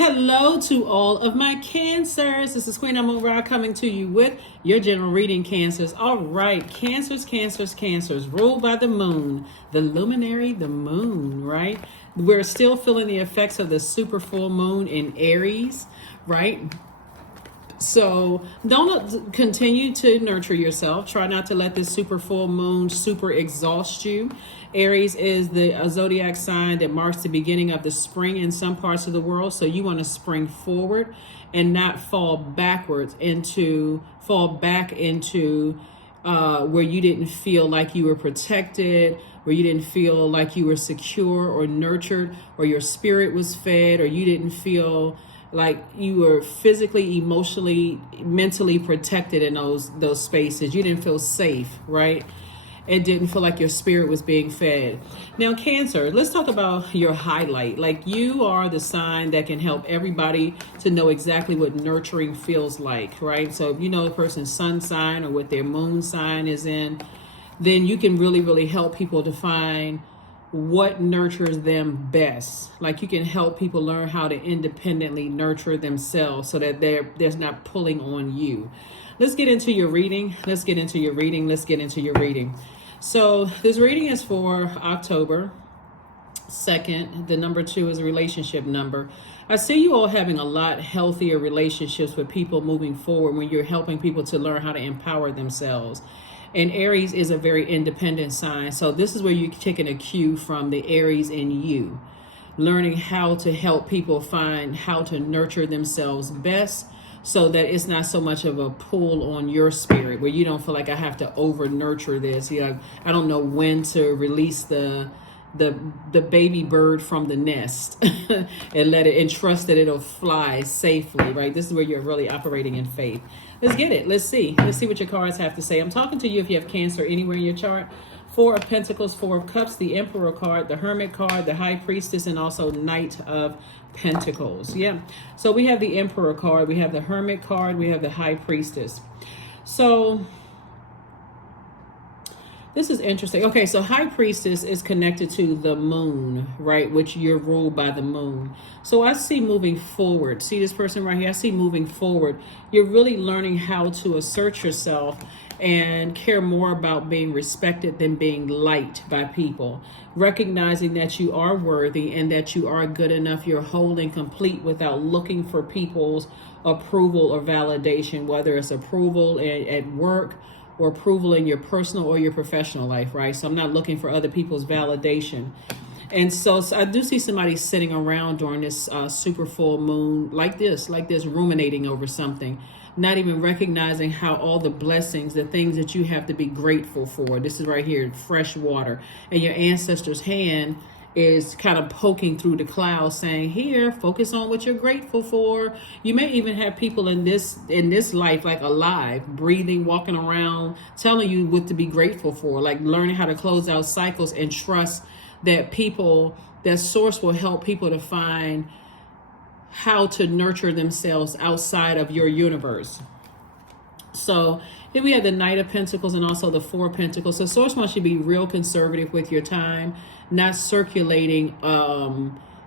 Hello to all of my Cancers. This is Queen Amun Ra coming to you with your general reading, Cancers. All right, Cancers, Cancers, Cancers, ruled by the moon, the luminary, the moon, right? We're still feeling the effects of the super full moon in Aries, right? So don't continue to nurture yourself. Try not to let this super full moon super exhaust you. Aries is the zodiac sign that marks the beginning of the spring in some parts of the world. So you want to spring forward and not fall back into where you didn't feel like you were protected, where you didn't feel like you were secure or nurtured, or your spirit was fed, or you didn't feel like you were physically, emotionally, mentally protected in those spaces. You didn't feel safe, right? It didn't feel like your spirit was being fed. Now, Cancer, let's talk about your highlight. Like, you are the sign that can help everybody to know exactly what nurturing feels like, right? So if you know a person's sun sign or what their moon sign is in, then you can really, really help people to find what nurtures them best. Like, you can help people learn how to independently nurture themselves so that there's not pulling on you. Let's get into your reading. So this reading is for October 2nd. The number 2 is a relationship number. I see you all having a lot healthier relationships with people moving forward when you're helping people to learn how to empower themselves. And Aries is a very independent sign. So this is where you're taking a cue from the Aries in you, learning how to help people find how to nurture themselves best so that it's not so much of a pull on your spirit where you don't feel like I have to over nurture this. You know, I don't know when to release the baby bird from the nest and let it and trust that it'll fly safely, right? This is where you're really operating in faith. Let's get it. Let's see what your cards have to say. I'm talking to you if you have Cancer anywhere in your chart. 4 of Pentacles, 4 of Cups, the Emperor card, the Hermit card, the High Priestess, and also Knight of Pentacles. Yeah. So we have the Emperor card, we have the Hermit card, we have the High Priestess. So this is interesting. Okay, so High Priestess is connected to the moon, right? Which you're ruled by the moon. So I see moving forward. See this person right here? I see moving forward. You're really learning how to assert yourself and care more about being respected than being liked by people. Recognizing that you are worthy and that you are good enough. You're whole and complete without looking for people's approval or validation, whether it's approval at work, or approval in your personal or your professional life, right? So I'm not looking for other people's validation. And so I do see somebody sitting around during this super full moon like this, ruminating over something, not even recognizing how all the blessings, the things that you have to be grateful for. This is right here, fresh water. And your ancestor's hand is kind of poking through the clouds saying, here, focus on what you're grateful for. You may even have people in this life, like alive, breathing, walking around, telling you what to be grateful for, like learning how to close out cycles and trust that that source will help people to find how to nurture themselves outside of your universe. So here we have the Knight of Pentacles and also the 4 of Pentacles. So source wants you to be real conservative with your time, not circulating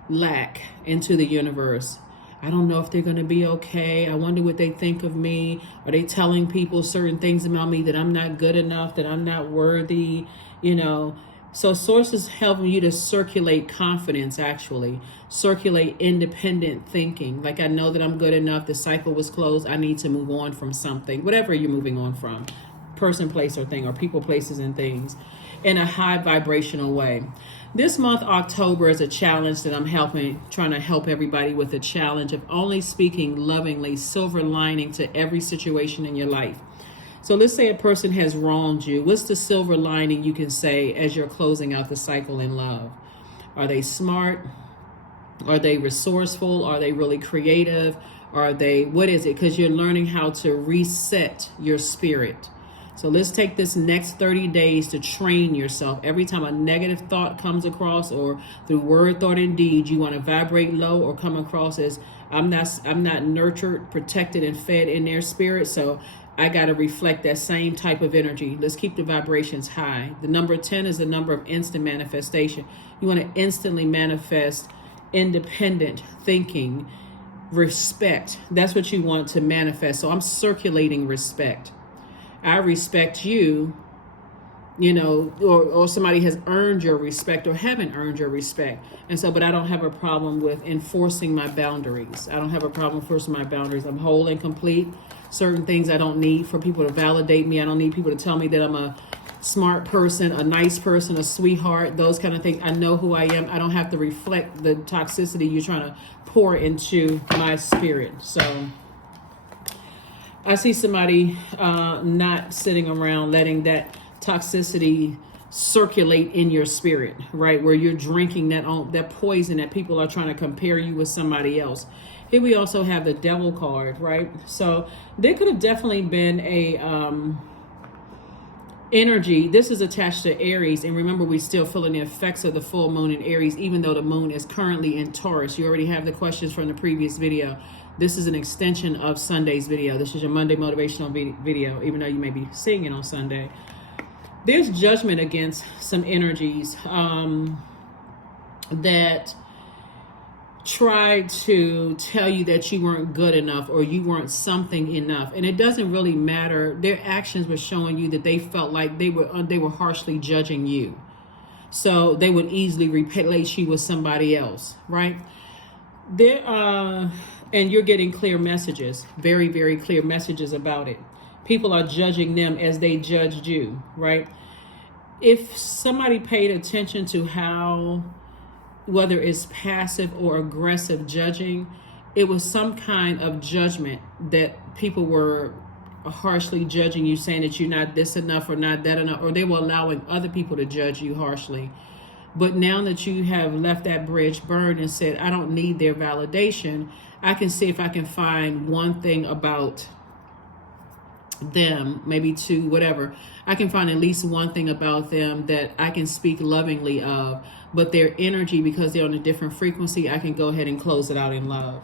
lack into the universe. I don't know if they're going to be okay. I wonder what they think of me. Are they telling people certain things about me, that I'm not good enough, that I'm not worthy, you know? So source is helping you to circulate confidence, actually. Circulate independent thinking. Like, I know that I'm good enough. The cycle was closed. I need to move on from something. Whatever you're moving on from. Person, place, or thing. Or people, places, and things. In a high vibrational way. This month, October, is a challenge that I'm trying to help everybody with, a challenge of only speaking lovingly, silver lining to every situation in your life. So let's say a person has wronged you. What's the silver lining you can say as you're closing out the cycle in love? Are they smart? Are they resourceful? Are they really creative? What is it? Because you're learning how to reset your spirit. So let's take this next 30 days to train yourself. Every time a negative thought comes across, or through word, thought, and deed, you want to vibrate low or come across as I'm not nurtured, protected, and fed in their spirit. So I got to reflect that same type of energy. Let's keep the vibrations high. The number 10 is the number of instant manifestation. You want to instantly manifest independent thinking, respect. That's what you want to manifest. So I'm circulating respect. I respect you, or somebody has earned your respect or haven't earned your respect. And so, but I don't have a problem with enforcing my boundaries. I don't have a problem enforcing my boundaries. I'm whole and complete. Certain things I don't need for people to validate me. I don't need people to tell me that I'm a smart person, a nice person, a sweetheart, those kind of things. I know who I am. I don't have to reflect the toxicity you're trying to pour into my spirit. So I see somebody not sitting around letting that toxicity circulate in your spirit, right? Where you're drinking that poison that people are trying to compare you with somebody else. Here we also have the Devil card, right? So there could have definitely been a energy. This is attached to Aries, and remember, we're still feeling the effects of the full moon in Aries, even though the moon is currently in Taurus. You already have the questions from the previous video. This is an extension of Sunday's video. This is your Monday motivational video, even though you may be seeing it on Sunday. There's judgment against some energies that tried to tell you that you weren't good enough or you weren't something enough. And it doesn't really matter. Their actions were showing you that they felt like they were harshly judging you. So they would easily replace you with somebody else, right? And you're getting clear messages, very, very clear messages about it. People are judging them as they judged you, right? If somebody paid attention to how, whether it's passive or aggressive judging, it was some kind of judgment that people were harshly judging you, saying that you're not this enough or not that enough, or they were allowing other people to judge you harshly. But now that you have left that bridge burned and said, I don't need their validation, I can see if I can find one thing about them, maybe two, whatever. I can find at least one thing about them that I can speak lovingly of, but their energy, because they're on a different frequency, I can go ahead and close it out in love.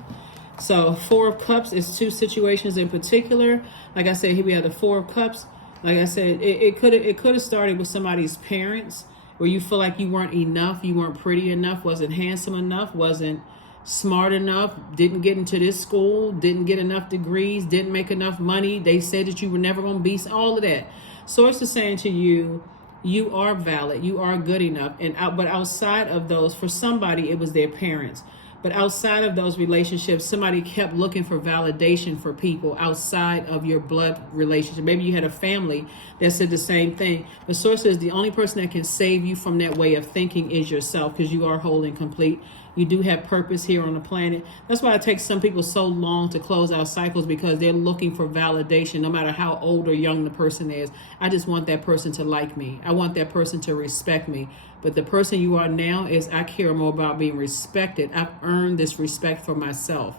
So Four of Cups is two situations in particular. Like I said, here we have the Four of Cups. Like I said, it could have started with somebody's parents, where you feel like you weren't enough, you weren't pretty enough, wasn't handsome enough, wasn't smart enough, didn't get into this school, didn't get enough degrees, didn't make enough money. They said that you were never going to be, all of that. Source is saying to you, you are valid, you are good enough. But outside of those, for somebody, it was their parents. But outside of those relationships, somebody kept looking for validation for people outside of your blood relationship. Maybe you had a family that said the same thing. The source says the only person that can save you from that way of thinking is yourself, because you are whole and complete. You do have purpose here on the planet. That's why it takes some people so long to close out cycles, because they're looking for validation, no matter how old or young the person is. I just want that person to like me. I want that person to respect me. But the person you are now is, I care more about being respected. I've earned this respect for myself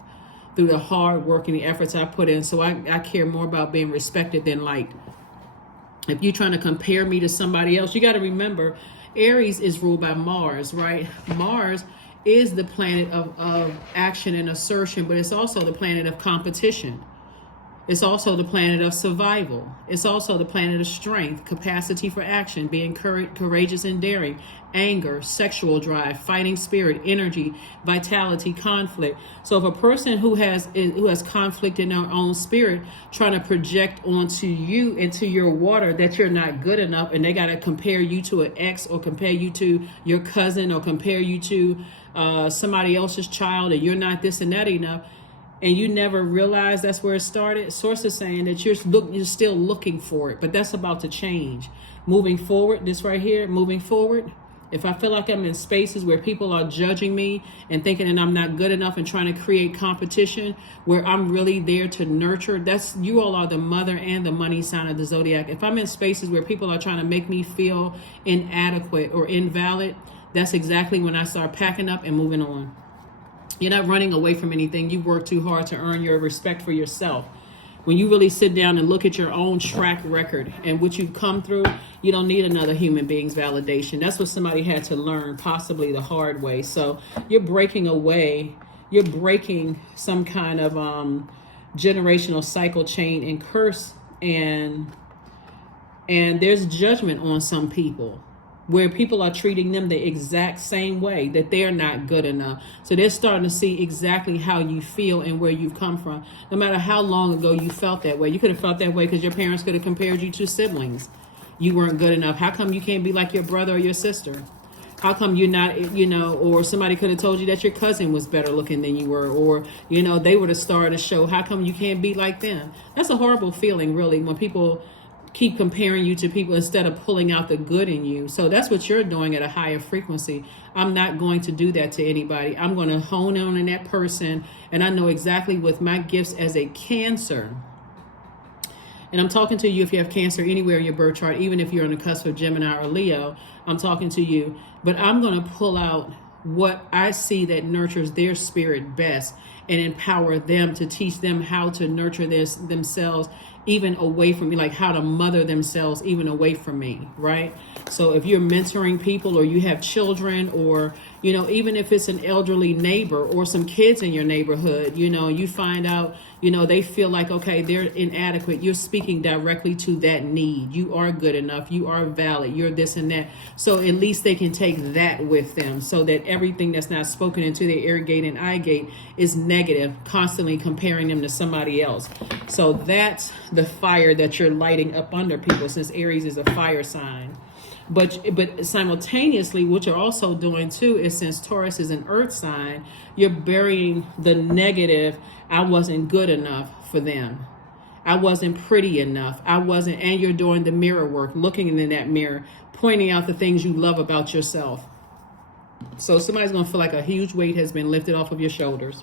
through the hard work and the efforts I put in. So I care more about being respected than liked. If you're trying to compare me to somebody else, you got to remember, Aries is ruled by Mars, right? Mars is the planet of action and assertion, but it's also the planet of competition. It's also the planet of survival. It's also the planet of strength, capacity for action, being courageous and daring, anger, sexual drive, fighting spirit, energy, vitality, conflict. So if a person who has conflict in their own spirit, trying to project onto you, into your water, that you're not good enough, and they got to compare you to an ex, or compare you to your cousin, or compare you to somebody else's child, and you're not this and that enough, and you never realize that's where it started. Source is saying that you're still looking for it, but that's about to change. Moving forward, this right here, moving forward, if I feel like I'm in spaces where people are judging me and thinking that I'm not good enough and trying to create competition, where I'm really there to nurture, you all are the mother and the money sign of the Zodiac. If I'm in spaces where people are trying to make me feel inadequate or invalid, that's exactly when I start packing up and moving on. You're not running away from anything. You work too hard to earn your respect for yourself. When you really sit down and look at your own track record and what you've come through, you don't need another human being's validation. That's what somebody had to learn, possibly the hard way. So you're breaking away. You're breaking some kind of generational cycle chain and curse, and there's judgment on some people. where people are treating them the exact same way, that they're not good enough. So they're starting to see exactly how you feel and where you've come from. No matter how long ago you felt that way. You could have felt that way because your parents could have compared you to siblings. You weren't good enough. How come you can't be like your brother or your sister? How come you're not, or somebody could have told you that your cousin was better looking than you were, or, they were the star of the show. How come you can't be like them? That's a horrible feeling, really, when people keep comparing you to people instead of pulling out the good in you. So that's what you're doing at a higher frequency. I'm not going to do that to anybody. I'm going to hone in on that person. And I know exactly with my gifts as a Cancer. And I'm talking to you if you have Cancer anywhere in your birth chart, even if you're on the cusp of Gemini or Leo, I'm talking to you. But I'm going to pull out what I see that nurtures their spirit best and empower them to teach them how to nurture themselves even away from me, like how to mother themselves even away from me, right? So if you're mentoring people or you have children or, even if it's an elderly neighbor or some kids in your neighborhood, you find out, they feel like, okay, they're inadequate. You're speaking directly to that need. You are good enough. You are valid. You're this and that. So at least they can take that with them so that everything that's not spoken into their ear gate and eye gate is negative, constantly comparing them to somebody else. So that's the fire that you're lighting up under people, since Aries is a fire sign. But simultaneously, what you're also doing too is, since Taurus is an earth sign, you're burying the negative. I wasn't good enough for them. I wasn't pretty enough. And you're doing the mirror work, looking in that mirror, pointing out the things you love about yourself. So somebody's going to feel like a huge weight has been lifted off of your shoulders.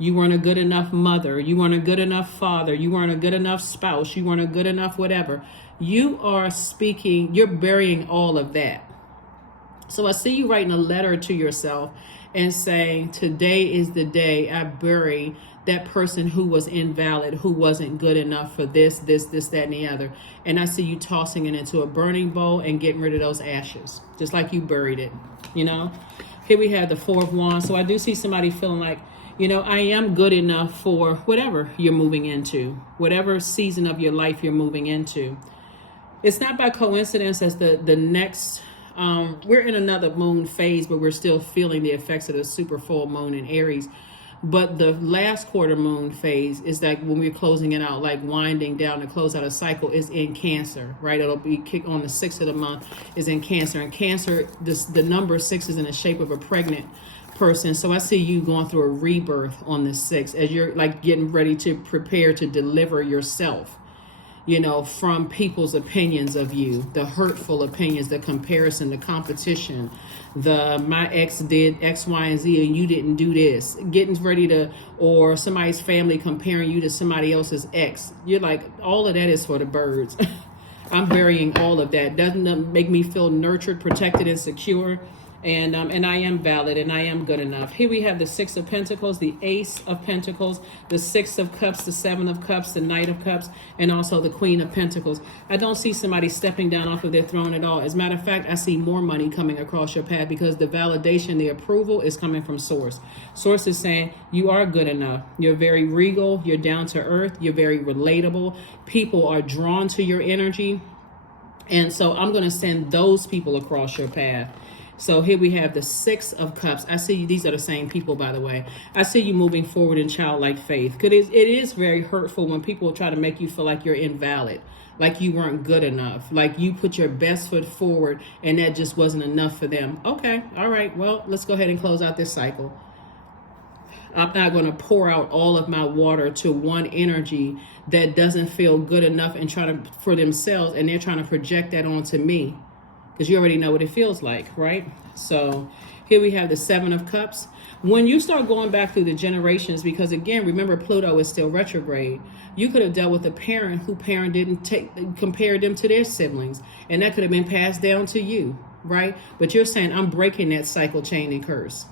You weren't a good enough mother. You weren't a good enough father. You weren't a good enough spouse. You weren't a good enough whatever. You are speaking, you're burying all of that. So I see you writing a letter to yourself and saying, today is the day I bury that person who was invalid, who wasn't good enough for this, that, and the other. And I see you tossing it into a burning bowl and getting rid of those ashes, just like you buried it, Here we have the Four of Wands. So I do see somebody feeling like, I am good enough for whatever you're moving into, whatever season of your life you're moving into. It's not by coincidence as the next, we're in another moon phase, but we're still feeling the effects of the super full moon in Aries. But the last quarter moon phase is like when we're closing it out, like winding down to close out a cycle, is in Cancer, right? It'll be kicked on the 6th of the month, is in Cancer. And Cancer, the number 6 is in the shape of a pregnant person. So I see you going through a rebirth on the 6th as you're like getting ready to prepare to deliver yourself, from people's opinions of you, the hurtful opinions, the comparison, the competition, my ex did X, Y, and Z and you didn't do this, getting ready to, or somebody's family comparing you to somebody else's ex. You're like, all of that is for the birds. I'm burying all of that. Doesn't that make me feel nurtured, protected, and secure? And I am valid and I am good enough. Here we have the Six of Pentacles, the Ace of Pentacles, the Six of Cups, the Seven of Cups, the Knight of Cups, and also the Queen of Pentacles. I don't see somebody stepping down off of their throne at all. As a matter of fact, I see more money coming across your path because the validation, the approval is coming from Source. Source is saying you are good enough. You're very regal. You're down to earth. You're very relatable. People are drawn to your energy. And so I'm going to send those people across your path. So here we have the Six of Cups. I see you, these are the same people, by the way. I see you moving forward in childlike faith. Because it is very hurtful when people try to make you feel like you're invalid, like you weren't good enough, like you put your best foot forward and that just wasn't enough for them. Okay, all right, well, let's go ahead and close out this cycle. I'm not going to pour out all of my water to one energy that doesn't feel good enough and for themselves, and they're trying to project that onto me. Because you already know what it feels like, right? So here we have the Seven of Cups. When you start going back through the generations, because again, remember Pluto is still retrograde, you could have dealt with a parent who didn't compare them to their siblings, and that could have been passed down to you, right? But you're saying, I'm breaking that cycle, chain, and curse.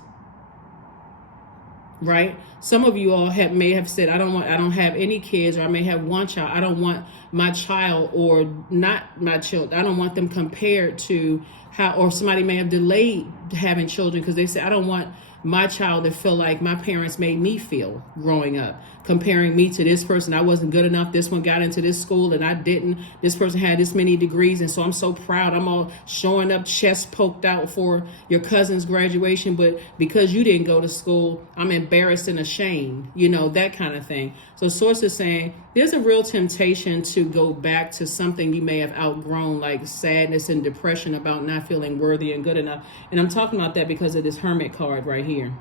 Right? Some of you all may have said, I don't have any kids, or I may have one child. I don't want my child or not my children. I don't want them compared to how, or somebody may have delayed having children because they say, I don't want my child to feel like my parents made me feel growing up, comparing me to this person. I wasn't good enough. This one got into this school and I didn't. This person had this many degrees, and so I'm so proud. I'm all showing up, chest poked out for your cousin's graduation, but because you didn't go to school, I'm embarrassed and ashamed, that kind of thing. So Source is saying there's a real temptation to go back to something you may have outgrown, like sadness and depression about not feeling worthy and good enough. And I'm talking about that because of this Hermit card right here.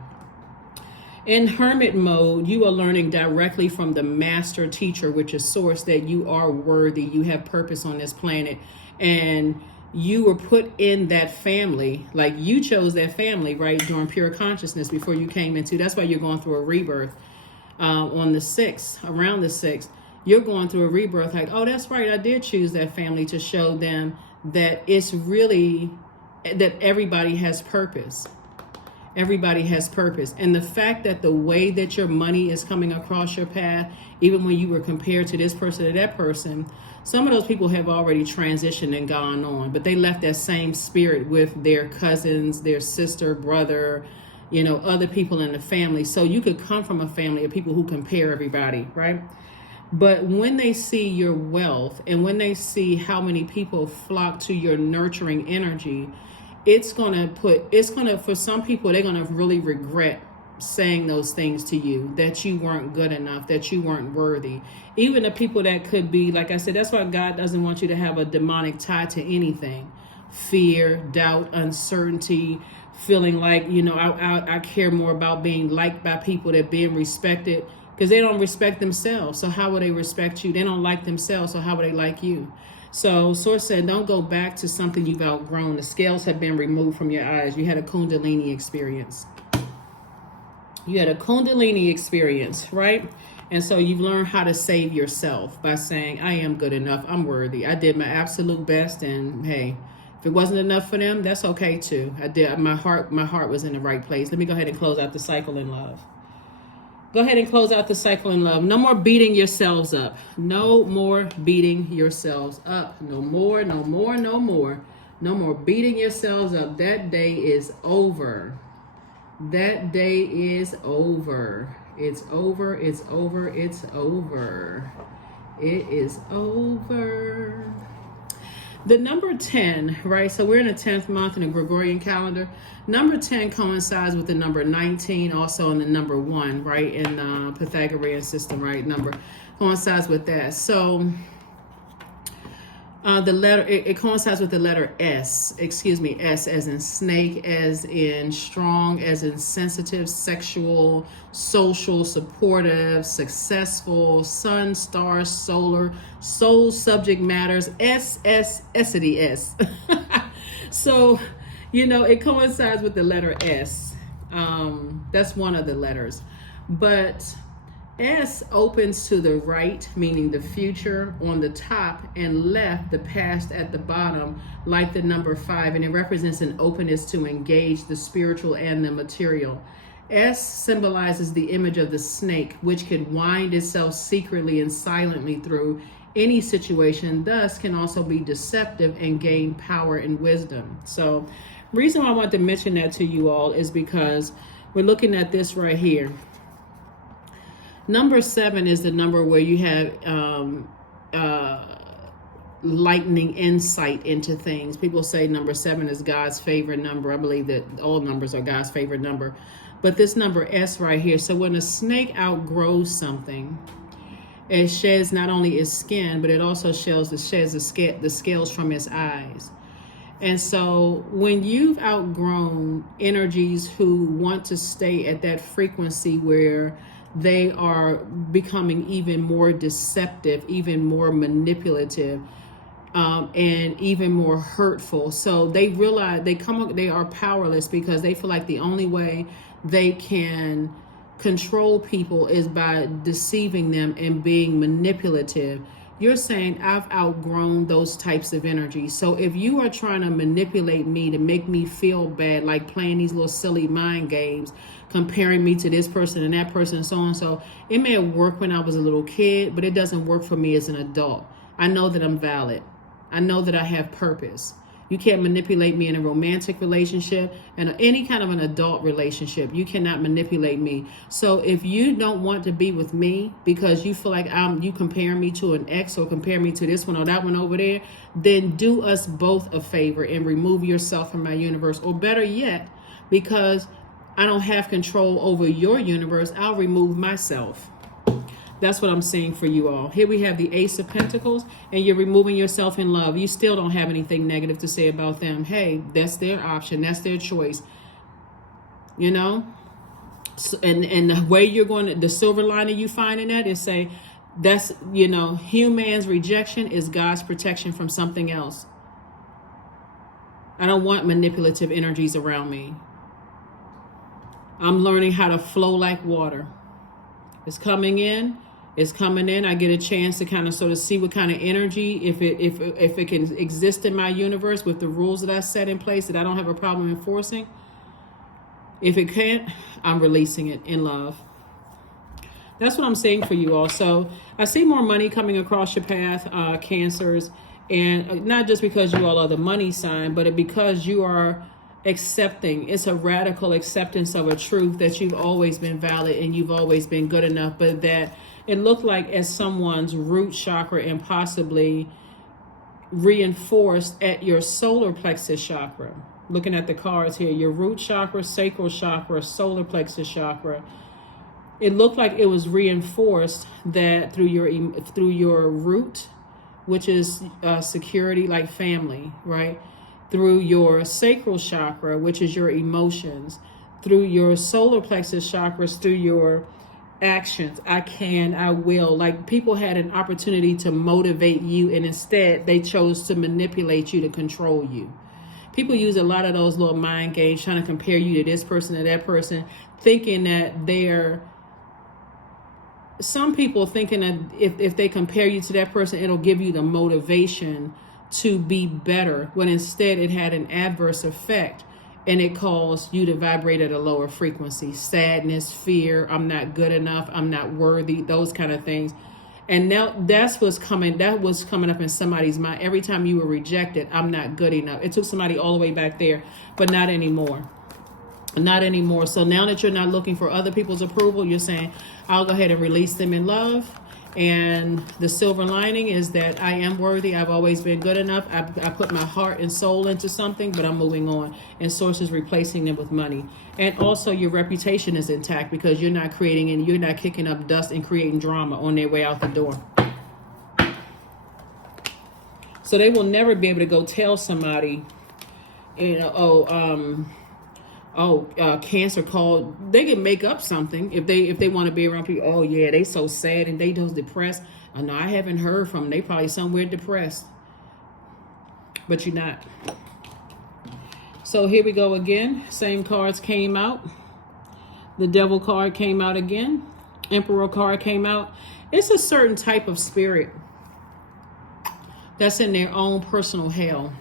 In Hermit mode, you are learning directly from the master teacher, which is Source, that you are worthy, you have purpose on this planet, and you were put in that family, like you chose that family, right, during pure consciousness before you came into. That's why you're going through a rebirth on the 6th, around the 6th. You're going through a rebirth like, oh, that's right, I did choose that family to show them that it's really, that everybody has purpose. Everybody has purpose. And the fact that the way that your money is coming across your path, even when you were compared to this person or that person, some of those people have already transitioned and gone on, but they left that same spirit with their cousins, their sister, brother, other people in the family. So you could come from a family of people who compare everybody, right? But when they see your wealth and when they see how many people flock to your nurturing energy, it's going to, for some people, they're going to really regret saying those things to you, that you weren't good enough, that you weren't worthy. Even the people that could be, like I said, that's why God doesn't want you to have a demonic tie to anything. Fear, doubt, uncertainty, feeling like, I care more about being liked by people than being respected, because they don't respect themselves. So how will they respect you? They don't like themselves, so how will they like you? So Source said, don't go back to something you've outgrown. The scales have been removed from your eyes. You had a Kundalini experience. Right? And so you've learned how to save yourself by saying, I am good enough. I'm worthy. I did my absolute best. And hey, if it wasn't enough for them, that's okay too. I did. My heart was in the right place. Let me go ahead and close out the cycle in love. Go ahead and close out the cycle in love. No more beating yourselves up. No more beating yourselves up. No more, no more, no more. No more beating yourselves up. That day is over. That day is over. It's over. It's over. It's over. It is over. The number 10, right? So we're in the 10th month in the Gregorian calendar. Number 10 coincides with the number 19, also in the number 1, right? In the Pythagorean system, right? Number coincides with that. So the letter, it coincides with the letter S, S as in snake, as in strong, as in sensitive, sexual, social, supportive, successful, sun, star, solar, soul, subject matters, S. So, it coincides with the letter S. That's one of the letters. But S opens to the right, meaning the future on the top, and left, the past at the bottom, like the number 5, and it represents an openness to engage the spiritual and the material. S symbolizes the image of the snake, which could wind itself secretly and silently through any situation, thus can also be deceptive and gain power and wisdom. So, reason why I want to mention that to you all is because we're looking at this right here. Number 7 is the number where you have lightning insight into things. People say number 7 is God's favorite number. I believe that all numbers are God's favorite number. But this number S right here, so when a snake outgrows something, it sheds not only its skin, but it also sheds the scales from its eyes. And so when you've outgrown energies who want to stay at that frequency where they are becoming even more deceptive, even more manipulative, and even more hurtful. So they realize they are powerless because they feel like the only way they can control people is by deceiving them and being manipulative. You're saying, I've outgrown those types of energy. So if you are trying to manipulate me to make me feel bad, like playing these little silly mind games, comparing me to this person and that person and so on, so it may have worked when I was a little kid, but it doesn't work for me as an adult. I know that I'm valid. I know that I have purpose. You can't manipulate me in a romantic relationship and any kind of an adult relationship. You cannot manipulate me. So if you don't want to be with me because you feel like you compare me to an ex or compare me to this one or that one over there, then do us both a favor and remove yourself from my universe. Or better yet, because I don't have control over your universe, I'll remove myself. That's what I'm saying for you all. Here we have the Ace of Pentacles, and you're removing yourself in love. You still don't have anything negative to say about them. Hey, that's their option. That's their choice. You know? So, and the way you're going to, the silver lining you find in that is say, that's, you know, human's rejection is God's protection from something else. I don't want manipulative energies around me. I'm learning how to flow like water. It's coming in. It's coming in. I get a chance to kind of sort of see what kind of energy, if it can exist in my universe with the rules that I set in place that I don't have a problem enforcing. If it can't, I'm releasing it in love. That's what I'm saying for you all. So I see more money coming across your path, Cancers, and not just because you all are the money sign, but because you are accepting. It's a radical acceptance of a truth that you've always been valid and you've always been good enough, but that it looked like as someone's root chakra and possibly reinforced at your solar plexus chakra. Looking at the cards here, your root chakra, sacral chakra, solar plexus chakra. It looked like it was reinforced that through your root, which is security, like family, right? Through your sacral chakra, which is your emotions, through your solar plexus chakras, through your actions. I can, I will. Like, people had an opportunity to motivate you, and instead they chose to manipulate you, to control you. People use a lot of those little mind games, trying to compare you to this person or that person, thinking that some people thinking that if they compare you to that person, it'll give you the motivation to be better, when instead it had an adverse effect, and it caused you to vibrate at a lower frequency. Sadness, fear, I'm not good enough, I'm not worthy, those kind of things. And now that was coming up in somebody's mind. Every time you were rejected, I'm not good enough. It took somebody all the way back there, but not anymore. Not anymore. So now that you're not looking for other people's approval, you're saying, I'll go ahead and release them in love. And the silver lining is that I am worthy. I've always been good enough. I put my heart and soul into something, but I'm moving on. And Source is replacing them with money. And also your reputation is intact, because you're not creating and you're not kicking up dust and creating drama on their way out the door. So they will never be able to go tell somebody, you know, Cancer called. They can make up something if they want to be around people. Oh yeah, they so sad and they just depressed. Oh no, I haven't heard from them. They probably somewhere depressed. But you're not. So here we go again. Same cards came out. The Devil card came out again. Emperor card came out. It's a certain type of spirit that's in their own personal hell.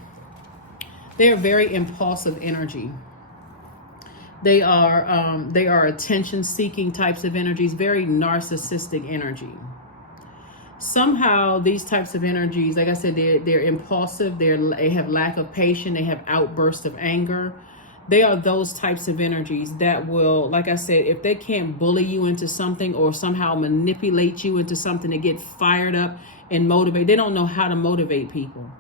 They're very impulsive energy. They are attention-seeking types of energies, very narcissistic energy. Somehow these types of energies, like I said, they're impulsive. They have lack of patience. They have outbursts of anger. They are those types of energies that will, like I said, if they can't bully you into something or somehow manipulate you into something to get fired up and motivate, they don't know how to motivate people.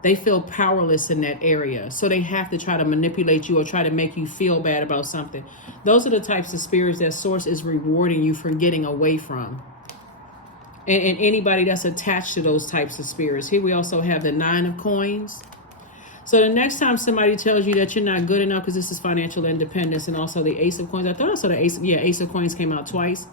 They feel powerless in that area. So they have to try to manipulate you or try to make you feel bad about something. Those are the types of spirits that Source is rewarding you for getting away from. And anybody that's attached to those types of spirits. Here we also have the Nine of Coins. So the next time somebody tells you that you're not good enough, because this is financial independence, and also the Ace of Coins. I thought I saw the Ace of Coins came out twice.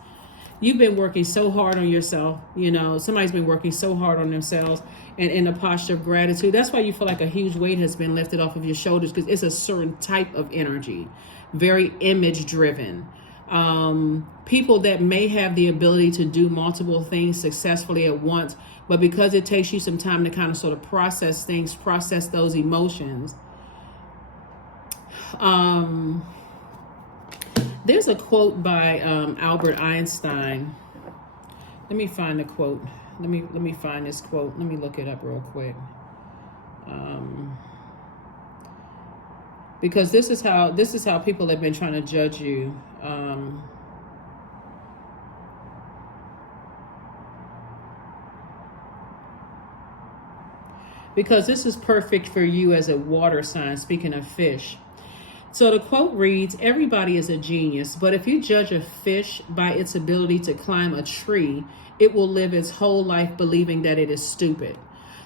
You've been working so hard on yourself. You know, somebody's been working so hard on themselves, and in a posture of gratitude. That's why you feel like a huge weight has been lifted off of your shoulders, because it's a certain type of energy, very image driven. People that may have the ability to do multiple things successfully at once, but because it takes you some time to kind of sort of process things, process those emotions. There's a quote by Albert Einstein. Let me find the quote. Let me find this quote. Let me look it up real quick. because this is how people have been trying to judge you. Because this is perfect for you as a water sign, speaking of fish. So the quote reads, everybody is a genius, but if you judge a fish by its ability to climb a tree, it will live its whole life believing that it is stupid.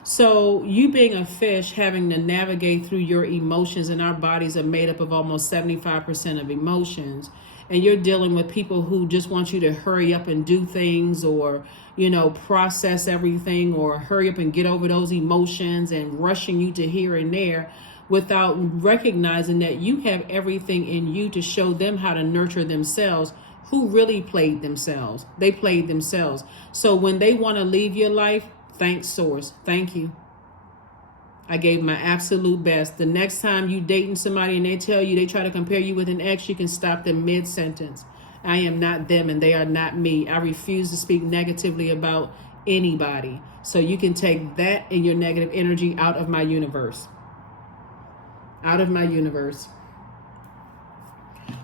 So you being a fish, having to navigate through your emotions, and our bodies are made up of almost 75% of emotions. And you're dealing with people who just want you to hurry up and do things, or, process everything, or hurry up and get over those emotions, and rushing you to here and there without recognizing that you have everything in you to show them how to nurture themselves. Who really played themselves? They played themselves. So when they want to leave your life, thanks, source. Thank you. I gave my absolute best. The next time you dating somebody and they tell you, they try to compare you with an ex, you can stop them mid-sentence. I am not them and they are not me. I refuse to speak negatively about anybody. So you can take that and your negative energy out of my universe. Out of my universe.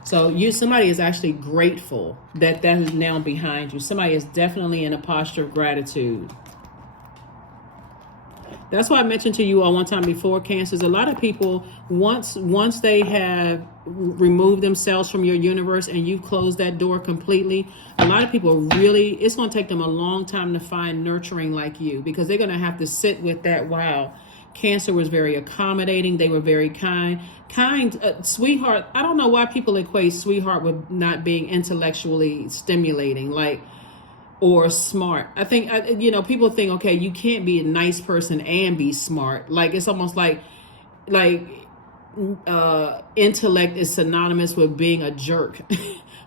So somebody is actually grateful that is now behind you. Somebody is definitely in a posture of gratitude. That's why I mentioned to you all one time before, Cancers, a lot of people, once they have removed themselves from your universe and you've closed that door completely, a lot of people really, it's going to take them a long time to find nurturing like you, because they're going to have to sit with that. Wow, Cancer was very accommodating. They were very kind. Sweetheart. I don't know why people equate sweetheart with not being intellectually stimulating, or smart. I think, people think, okay, you can't be a nice person and be smart. Like, it's almost like intellect is synonymous with being a jerk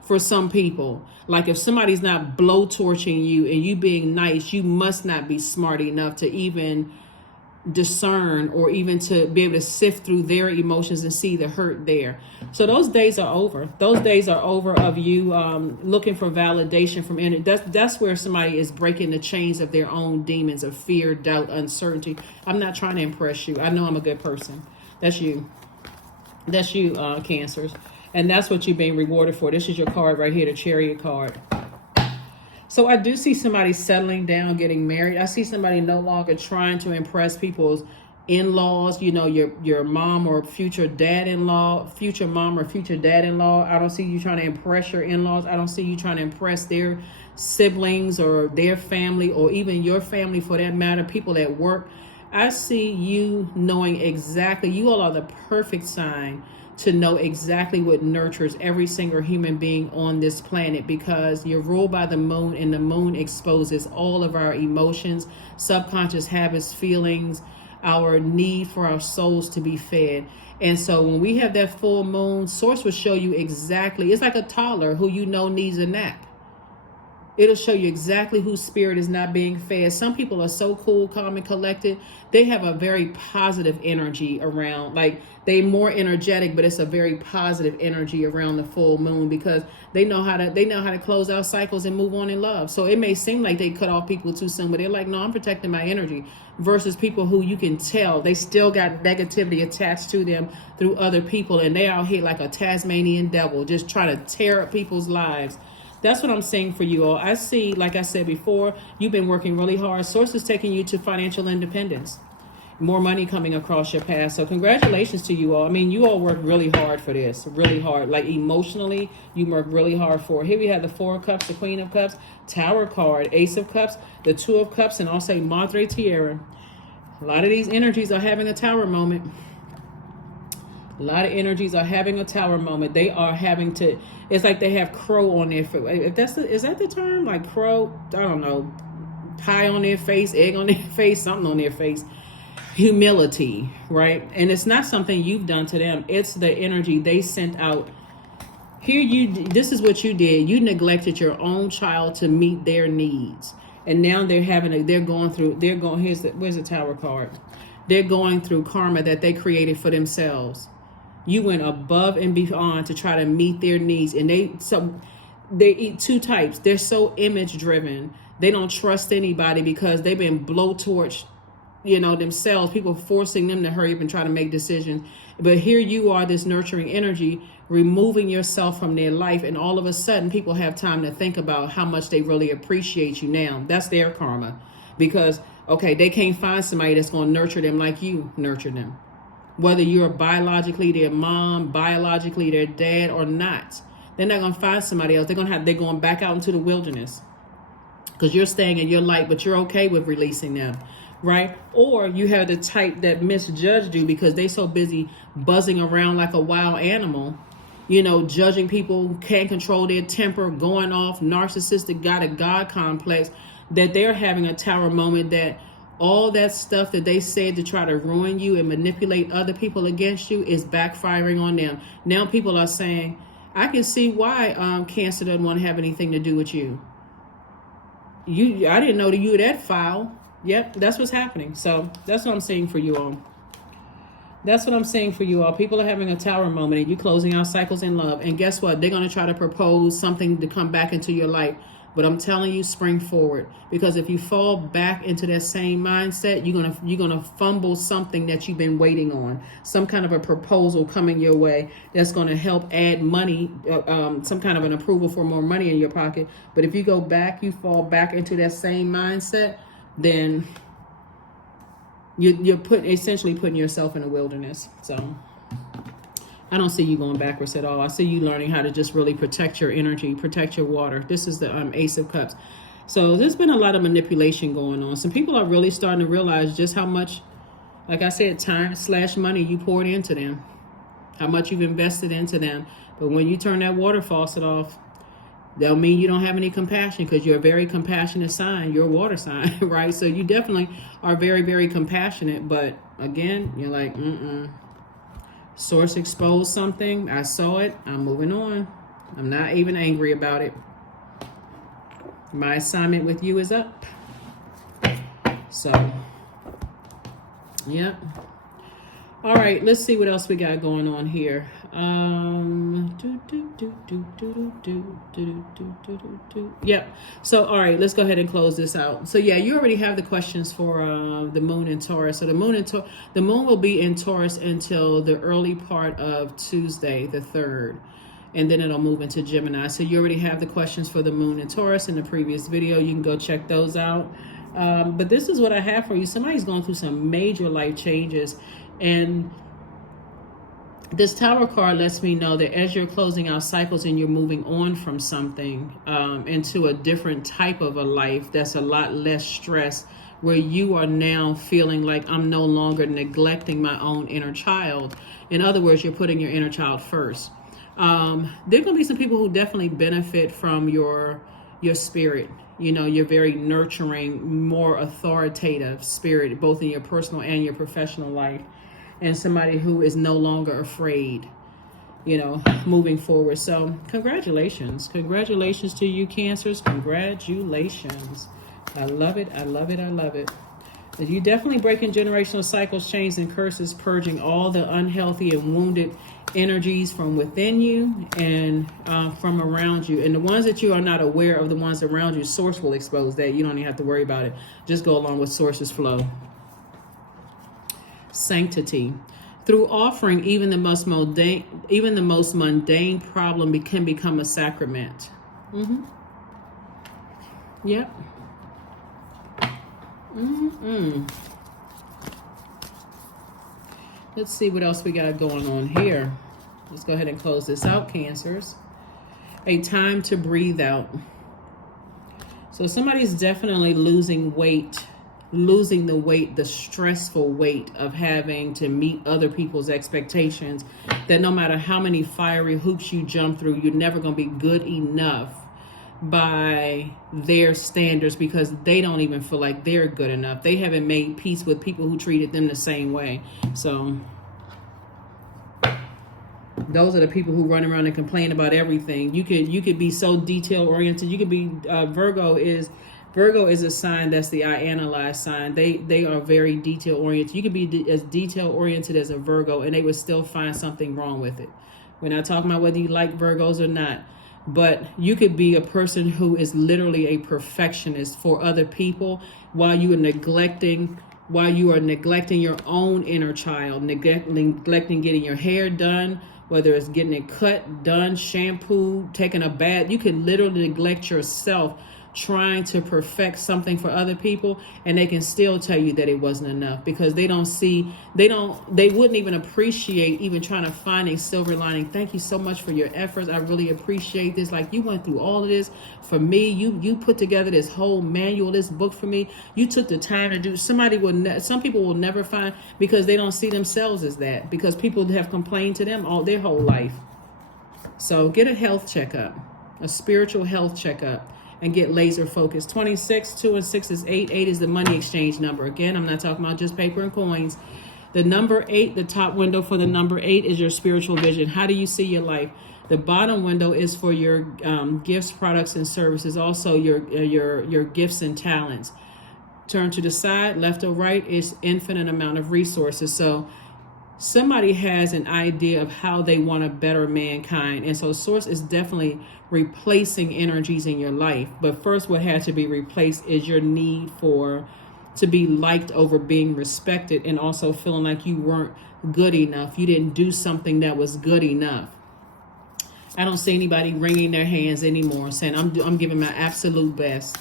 for some people. Like, if somebody's not blowtorching you and you being nice, you must not be smart enough to even discern, or even to be able to sift through their emotions and see the hurt there. So those days are over. Those days are over of you looking for validation from it. That's where somebody is breaking the chains of their own demons of fear, doubt, uncertainty. I'm not trying to impress you. I know I'm a good person. That's you. That's you, Cancers. And that's what you're being rewarded for. This is your card right here, the Chariot card. So I do see somebody settling down, getting married. I see somebody no longer trying to impress people's in-laws, your mom or future dad-in-law, future mom or future dad-in-law. I don't see you trying to impress your in-laws. I don't see you trying to impress their siblings or their family, or even your family for that matter, people at work. I see you knowing exactly, you all are the perfect sign to know exactly what nurtures every single human being on this planet, because you're ruled by the moon, and the moon exposes all of our emotions, subconscious habits, feelings, our need for our souls to be fed. And so when we have that full moon, source will show you exactly, it's like a toddler who needs a nap. It'll show you exactly whose spirit is not being fed. Some people are so cool, calm, and collected. They have a very positive energy around, like they're more energetic, but it's a very positive energy around the full moon, because they know how to close out cycles and move on in love. So it may seem like they cut off people too soon, but they're like, no, I'm protecting my energy. Versus people who you can tell they still got negativity attached to them through other people, and they out here like a Tasmanian devil, just trying to tear up people's lives. That's what I'm saying for you all. I see, like I said before, you've been working really hard. Source is taking you to financial independence. More money coming across your path. So congratulations to you all. I mean, you all work really hard for this. Really hard. Like emotionally, you work really hard for it. Here we have the Four of Cups, the Queen of Cups, Tower card, Ace of Cups, the Two of Cups, and also Madre Tierra. A lot of these energies are having a Tower moment. A lot of energies are having a Tower moment. They are having to, it's like they have crow on their face. Is that the term? Like crow? I don't know. Pie on their face, egg on their face, something on their face. Humility, right? And it's not something you've done to them. It's the energy they sent out. This is what you did. You neglected your own child to meet their needs. And now where's the Tower card? They're going through karma that they created for themselves. You went above and beyond to try to meet their needs. And they eat two types. They're so image driven. They don't trust anybody because they've been blowtorched, themselves, people forcing them to hurry up and try to make decisions. But here you are, this nurturing energy, removing yourself from their life, and all of a sudden people have time to think about how much they really appreciate you now. That's their karma. Because, okay, they can't find somebody that's going to nurture them like you nurture them. Whether you're biologically their mom, biologically their dad, or not. They're not going to find somebody else. They're going back out into the wilderness. Because you're staying in your light, but you're okay with releasing them, right? Or you have the type that misjudged you because they so busy buzzing around like a wild animal, you know, judging people, can't control their temper, going off, narcissistic, got a God complex, that they're having a tower moment, that all that stuff that they said to try to ruin you and manipulate other people against you is backfiring on them. Now people are saying, I can see why Cancer doesn't want to have anything to do with you. I didn't know that you were that foul. Yep, that's what's happening. So that's what I'm saying for you all. That's what I'm saying for you all. People are having a tower moment and you closing out cycles in love. And guess what? They're going to try to propose something to come back into your life. But I'm telling you, spring forward. Because if you fall back into that same mindset, you're gonna fumble something that you've been waiting on. Some kind of a proposal coming your way that's going to help add money, some kind of an approval for more money in your pocket. But if you go back, you fall back into that same mindset, then you're essentially putting yourself in a wilderness. So I don't see you going backwards at all. I see you learning how to just really protect your energy, protect your water. This is the Ace of Cups. So there's been a lot of manipulation going on. Some people are really starting to realize just how much, like I said, time/money you poured into them, how much you've invested into them. But when you turn that water faucet off, that'll mean you don't have any compassion, because you're a very compassionate sign. You're a water sign, right? So you definitely are very, very compassionate. But again, you're like, Source exposed something. I saw it. I'm moving on. I'm not even angry about it. My assignment with you is up. So, yeah. All right, let's see what else we got going on here. Yep. So, all right, let's go ahead and close this out. So, yeah, you already have the questions for the moon in Taurus. So the moon will be in Taurus until the early part of Tuesday, the 3rd. And then it'll move into Gemini. So you already have the questions for the moon in Taurus in the previous video. You can go check those out. But this is what I have for you. Somebody's going through some major life changes. And this Tower card lets me know that as you're closing out cycles and you're moving on from something into a different type of a life that's a lot less stress, where you are now feeling like I'm no longer neglecting my own inner child. In other words, you're putting your inner child first. There are going to be some people who definitely benefit from your spirit. You know, you're very nurturing, more authoritative spirit, both in your personal and your professional life. And somebody who is no longer afraid, you know, moving forward. So congratulations. Congratulations to you, Cancers. Congratulations. I love it. I love it. I love it. You definitely breaking generational cycles, chains, and curses, purging all the unhealthy and wounded energies from within you and from around you. And the ones that you are not aware of, the ones around you, Source will expose that. You don't even have to worry about it. Just go along with Source's flow. Sanctity. Through offering, even the most mundane problem can become a sacrament. Yep. Let's see what else we got going on here. Let's go ahead and close this out, Cancers. A time to breathe out. So somebody's definitely losing weight, the stressful weight of having to meet other people's expectations, that no matter how many fiery hoops you jump through, you're never going to be good enough by their standards, because they don't even feel like they're good enough. They haven't made peace with people who treated them the same way. So those are the people who run around and complain about everything. You could be so detail oriented. You could be Virgo is a sign that's the I analyze sign. They are very detail oriented. You could be as detail oriented as a Virgo and they would still find something wrong with it. We're not talking about whether you like Virgos or not. But you could be a person who is literally a perfectionist for other people while you are neglecting while you are neglecting your own inner child, neglecting getting your hair done, whether it's getting it cut, done, shampooed, taking a bath. You can literally neglect yourself trying to perfect something for other people, and they can still tell you that it wasn't enough, because they wouldn't even appreciate even trying to find a silver lining. Thank you so much for your efforts. I really appreciate this. Like, you went through all of this for me. You put together this whole manual, this book for me. You took the time to do. Some people will never find, because they don't see themselves as that, because people have complained to them all their whole life. So get a health checkup, a spiritual health checkup, and get laser focused. 26, 2 and 6 is 8. 8 is the money exchange number. Again, I'm not talking about just paper and coins. The number 8, the top window for the number 8 is your spiritual vision. How do you see your life? The bottom window is for your gifts, products, and services. Also your gifts and talents. Turn to the side, left or right, is infinite amount of resources. So somebody has an idea of how they want to better mankind. And so source is definitely replacing energies in your life. But first, what had to be replaced is your need to be liked over being respected, and also feeling like you weren't good enough. You didn't do something that was good enough. I don't see anybody wringing their hands anymore, saying I'm giving my absolute best.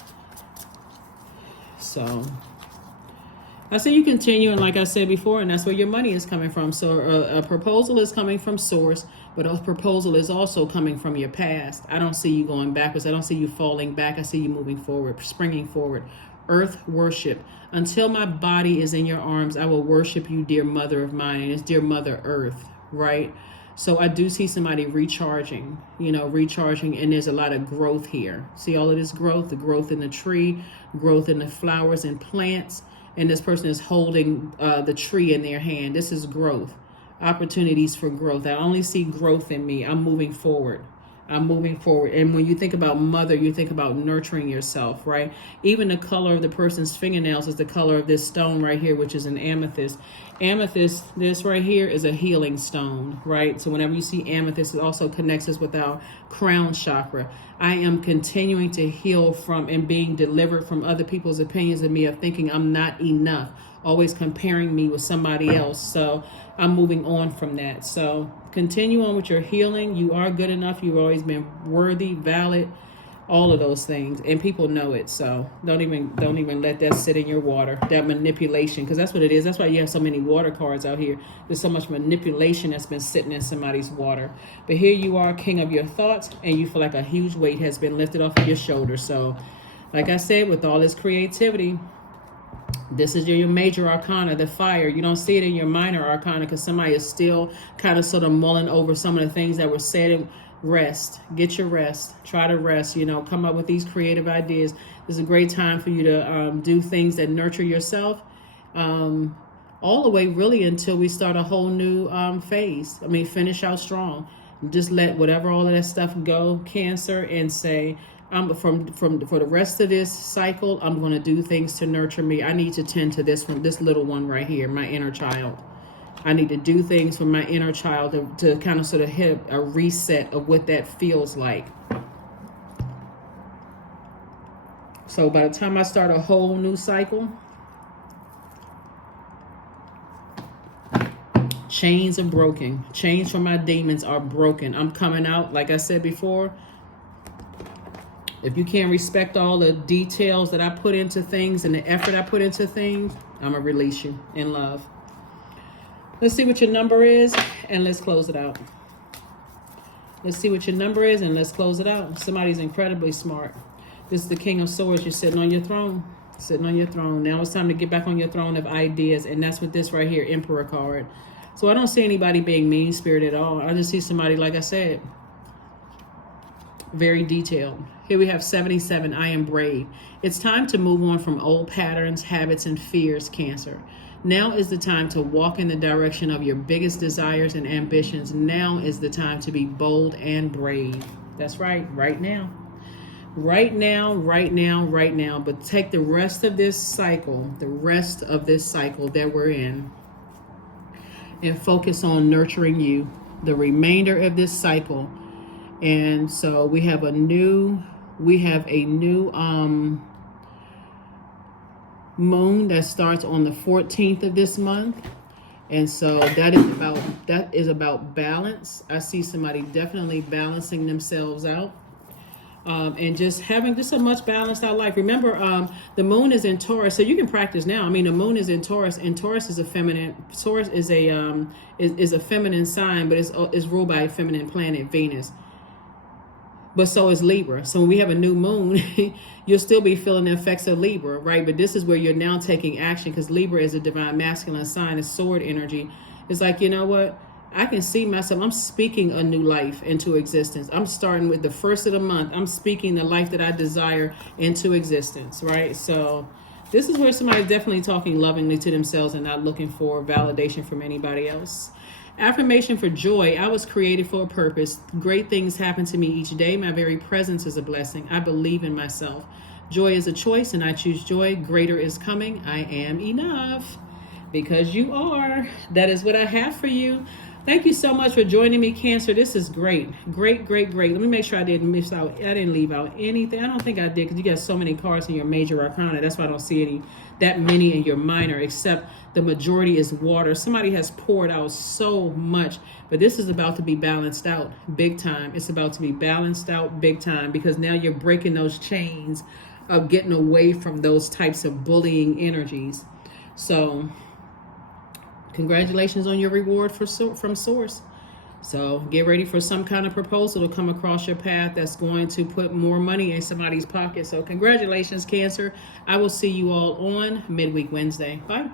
So I see you continuing, like I said before, and that's where your money is coming from. So a proposal is coming from source, but a proposal is also coming from your past. I don't see you going backwards. I don't see you falling back. I see you moving forward, springing forward. Earth worship. Until my body is in your arms, I will worship you, dear mother of mine. And it's dear Mother Earth, right? So I do see somebody recharging, and there's a lot of growth here. See all of this growth, the growth in the tree, growth in the flowers and plants. And this person is holding the tree in their hand. This is growth, opportunities for growth. I only see growth in me. I'm moving forward. And when you think about mother, you think about nurturing yourself, right? Even the color of the person's fingernails is the color of this stone right here, which is an amethyst. Amethyst, this right here, is a healing stone, right? So whenever you see amethyst, it also connects us with our crown chakra. I am continuing to heal from and being delivered from other people's opinions of me, of thinking I'm not enough, always comparing me with somebody else. So I'm moving on from that. So continue on with your healing. You are good enough. You've always been worthy, valid, all of those things, and people know it. So don't even let that sit in your water, that manipulation, because that's what it is. That's why you have so many water cards out here. There's so much manipulation that's been sitting in somebody's water. But here you are, king of your thoughts, and you feel like a huge weight has been lifted off of your shoulders. So like I said, with all this creativity, this is your major arcana, the fire. You don't see it in your minor arcana, because somebody is still kind of sort of mulling over some of the things that were said. Rest. Get your rest. Try to rest. Come up with these creative ideas. This is a great time for you to do things that nurture yourself, all the way really until we start a whole new phase. Finish out strong. Just let whatever all of that stuff go, Cancer, and say, for the rest of this cycle, I'm going to do things to nurture me. I need to tend to this little one right here, my inner child. I need to do things for my inner child to kind of sort of hit a reset of what that feels like. So by the time I start a whole new cycle, chains are broken. Chains from my demons are broken. I'm coming out, like I said before. If you can't respect all the details that I put into things and the effort I put into things, I'm going to release you in love. Let's see what your number is, and let's close it out. Let's see what your number is, and let's close it out. Somebody's incredibly smart. This is the King of Swords. You're sitting on your throne. Sitting on your throne. Now it's time to get back on your throne of ideas, and that's what this right here, Emperor card. So I don't see anybody being mean-spirited at all. I just see somebody, like I said, very detailed. Here we have 77, I am brave. It's time to move on from old patterns, habits, and fears, Cancer. Now is the time to walk in the direction of your biggest desires and ambitions. Now is the time to be bold and brave. That's right, right now. Right now, right now, right now. But take the rest of this cycle that we're in, and focus on nurturing you, the remainder of this cycle. And so we have a new moon that starts on the 14th of this month. And so that is about balance. I see somebody definitely balancing themselves out. And just having just a much balanced out life. Remember, the moon is in Taurus, so you can practice now. I mean, the moon is in Taurus, and Taurus is a feminine. Taurus is a feminine sign, but it's ruled by a feminine planet, Venus. But so is Libra. So when we have a new moon, you'll still be feeling the effects of Libra, right? But this is where you're now taking action, because Libra is a divine masculine sign, it's sword energy. It's like, you know what? I can see myself, I'm speaking a new life into existence. I'm starting with the first of the month. I'm speaking the life that I desire into existence, right? So this is where somebody's definitely talking lovingly to themselves and not looking for validation from anybody else. Affirmation for joy. I was created for a purpose. Great things happen to me each day. My very presence is a blessing. I believe in myself. Joy is a choice, and I choose joy. Greater is coming. I am enough, because you are. That is what I have for you. Thank you so much for joining me, Cancer. This is great. Great, great, great. Let me make sure I didn't leave out anything. I don't think I did, because you got so many cards in your major arcana. That's why I don't see that many in your minor, except the majority is water. Somebody has poured out so much, but this is about to be balanced out big time. It's about to be balanced out big time, because now you're breaking those chains of getting away from those types of bullying energies. So congratulations on your reward from Source. So get ready for some kind of proposal to come across your path that's going to put more money in somebody's pocket. So congratulations, Cancer. I will see you all on Midweek Wednesday. Bye.